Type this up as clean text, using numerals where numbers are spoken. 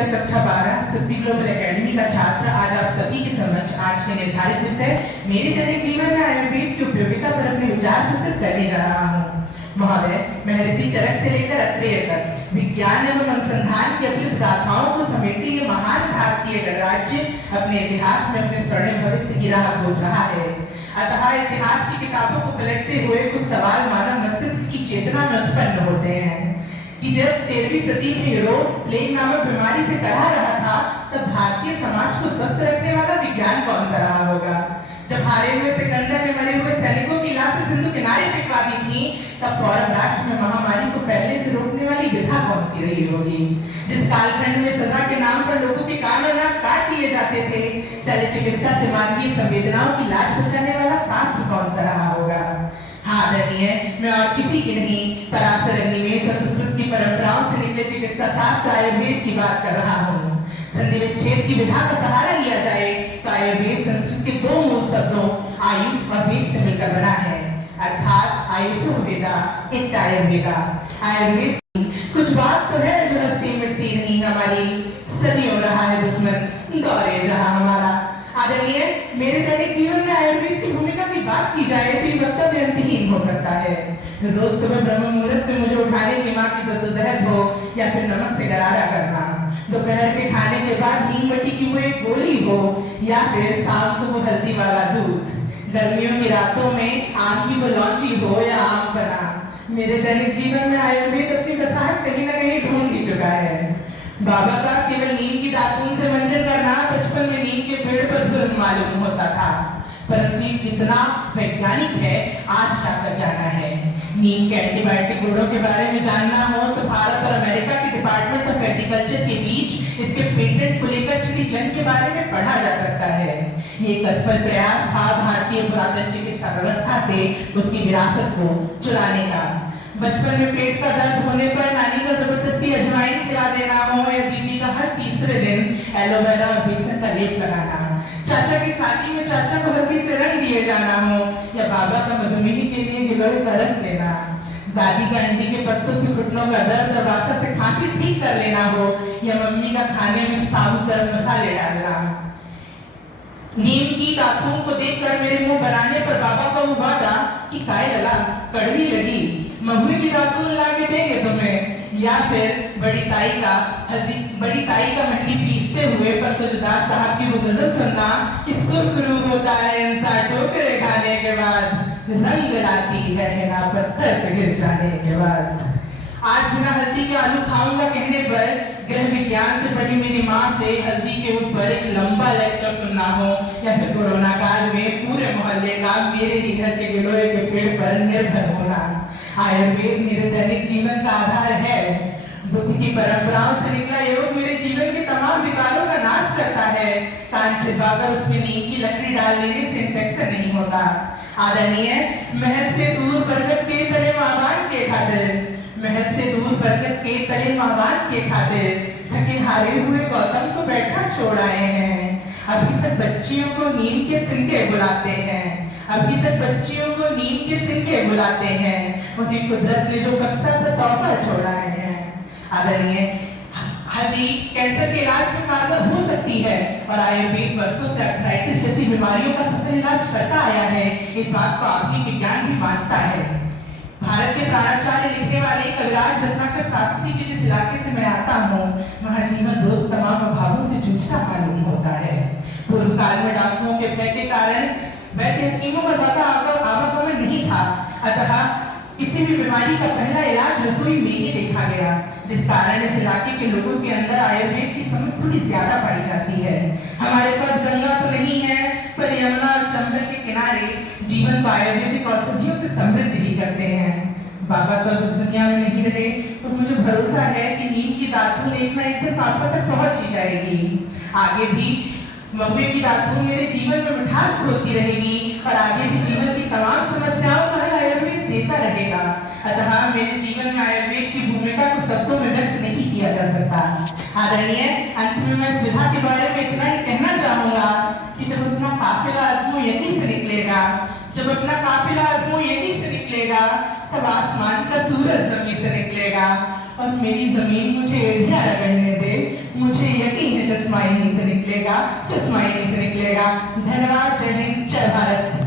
SF कक्षा 12 सुक्ति global academy का छात्र आज आप सभी के समक्ष आज के निर्धारित विषय मेरे दैनिक जीवन में आयुर्वेद की उपयोगिता पर अपने विचार प्रस्तुत करने जा रहा हूँ। महोदय, महर्षि चरक से लेकर अत्रेय तक विज्ञान एवं अनुसंधान की अद्भुत गाथाओं को समेटे ये महान भारतीय गणराज्य अपने इतिहास में अपने स्वर्णिम भविष्य की राह खोज रहा है। अतः इतिहास की किताबों को पलटते हुए कुछ सवाल मानव मस्तिष्क की चेतना में उत्पन्न होते हैं कि जब 13वीं सदी में यूरोप प्लेग नामक बीमारी से करा रहा था, तब भारतीय समाज को स्वस्थ रखने वाला विज्ञान कौन सा रहा होगा। जब हारे हुए सिकंदर ने मरे हुए सैनिकों की लाशें सिंधु किनारे फेंकवा दी थी, तब पौरव राष्ट्र में महामारी को फैलने से रोकने वाली विधा कौन सी रही होगी। जिस कालखंड में सजा के नाम पर लोगों के कान और नाक काट दिए जाते थे, शल्य चिकित्सा से मानवीय संवेदनाओं की लाज बचाने वाला शास्त्र कौन सा रहा होगा। आदरणीय, मैं और किसी की नहीं, पराशर निवेश और सुश्रुत की परंपराओं से निकले चिकित्सा शास्त्र आयुर्वेद की बात कर रहा हूँ। संधि विच्छेद की विधा का सहारा लिया जाए तो आयुर्वेद संस्कृत के दो मूल शब्दों आयु और वेद से मिलकर बना है, अर्थात आयुषो वेदा इत्त आयुर्वेदा। आयुर्वेद कुछ बात तो है जो हस्ती मिटती नहीं हमारी, सदियों रहा है दुश्मन दौरे जहां हमारा। आदरणीय, मेरे दैनिक जीवन में आयुर्वेद की भूमिका की बात की जाए तो ये वक्तव्य अंतहीन हो सकता है। रोज सुबह ब्रह्म मुहूर्त में मुझे उठाने की माँ की जद्दोजहद हो या फिर नमक से गरारा करना, दोपहर के खाने के बाद नीम बटी की वो एक गोली हो या फिर शाम को वो हल्दी वाला दूध, गर्मियों की रातों में आम की वो लौची हो या आम बना, मेरे दैनिक जीवन में आयुर्वेद अपनी बसाहट कहीं ना कहीं ढूंढ ही चुका है। बाबा का केवल नीम की दातून से मंजन करना बचपन में नीम के पेड़ पर जुर्म मालूम होता था, परंतु ये कितना वैज्ञानिक है आज जाकर जाना है। नीम के एंटीबायोटिक गुणों के बारे में जानना हो तो भारत और अमेरिका के डिपार्टमेंट ऑफ एग्रीकल्चर के बीच इसके पेटेंट को लेकर छिड़ी जंग के बारे में पढ़ा जा सकता है। ये एक असफल प्रयास था भारतीय पुरातन चिकित्सा व्यवस्था से उसकी विरासत को चुराने का। बचपन में पेट का दर्द होने पर नानी का जबरदस्ती अजवाइन खिला देना हो या दीदी का हर तीसरे दिन एलोवेरा और बेसन का लेप लगाना, चाचा की शादी में चाचा को हल्दी से रंग दिए जाना हो या बाबा का मधुमेह के लिए गिलोय का रस लेना, दादी का अंडी के पत्तों से घुटनों का दर्द और वासा से खांसी ठीक कर लेना हो या मम्मी का खाने में साबुत गर्म मसाले डालना। नीम की दातून को देखकर मेरे मुंह बनाने पर बाबा का वो वादा कि काय लला कड़वी लगी, महुए की दातून ला के देंगे तुम्हें, या फिर बड़ी ताई का मेहंदी पीसते हुए पंकजदास साहब की वो गजल सुनना कि सुर्खरू होता है इंसान ठोकरे खाने के बाद, रंग लाती है ना पत्थर पे गिर जाने के बाद। आज बिना हल्दी के आलू खाऊंगा कहने पर गृह विज्ञान से पढ़ी मेरी माँ से हल्दी के ऊपर एक लंबा लेक्चर सुनना हो या फिर कोरोना काल में पूरे मोहल्ले का मेरे ही घर के गिलोय के पेड़ पर निर्भर होना। आयुर्वेद मेरे दैनिक जीवन का आधार है। बुद्ध की परंपराओं से निकला योग मेरे जीवन के तमाम विकारों का नाश करता है। कान छिपाकर उसमें नीम की लकड़ी डाल लेने से इंफेक्शन नहीं होता। आदरणीय, महल से दूर बरगद के तले मावान के खातिर, महल से दूर बरगद के तले मावान के खातिर थके हारे हुए गौतम को बैठा छोड़ आए हैं। अभी तक बच्चियों को नीम के तिनके बुलाते हैं, अभी तक बच्चियों को नीम के तिनके बुलाते हैं, उन्हें कुदरत ने जो बक्सा था तोहफा छोड़ाए हैं। आदरणीय, हल्दी कैंसर के इलाज में कारगर हो सकती है और आयुर्वेद वर्षों से आर्थराइटिस जैसी बीमारियों का सफल इलाज करता आया है, इस बात को आधुनिक विज्ञान भी मानता है। भारत के प्राणाचार्य लिखने वाले कविराज रत्नाकर शास्त्री के जिस इलाके से मैं आता हूँ, वहाँ जीवन रोज तमाम अभावों से जूझता मालूम होता है। पूर्व काल में डाकुओं के भय के कारण वैद्य हकीमों का ज्यादा आवागमन नहीं था, अतः किसी भी बीमारी का पहला इलाज रसोई में ही देखा गया, जिस कारण इस इलाके के लोगों के अंदर आयुर्वेद की समझ थोड़ी ज्यादा पाई जाती है। हमारे पास गंगा तो नहीं है, पर यमुना और चंबल के किनारे जीवन को आयुर्वेदिक औषधियों से समृद्ध ही करते हैं। बाबा तो अब इस दुनिया में नहीं रहे, पर मुझे भरोसा है कि नीम की दातून एक ना एक दिन पापा तक पहुंच ही जाएगी। आगे भी महुए की दातून मेरे जीवन में मिठास होती रहेगी और आगे भी जीवन की तमाम समस्याओं का हल आयुर्वेद देता रहेगा। अतः मेरे जीवन में आयुर्वेद की भूमिका को शब्दों में व्यक्त नहीं किया जा सकता। आदरणीय, अंत में मैं इस विधा के बारे में इतना ही कहना चाहूंगा कि जब अपना काफिला आजमू यहीं से निकलेगा, जब अपना काफिला आजमू यहीं से निकलेगा, तब आसमान का सूरज जमीन से निकलेगा और मेरी जमीन मुझे एड़ियां रगड़ने दे, मुझे निकलेगा, चश्मा यहीं से निकलेगा। धन्यवाद, जय हिंद, जय भारत।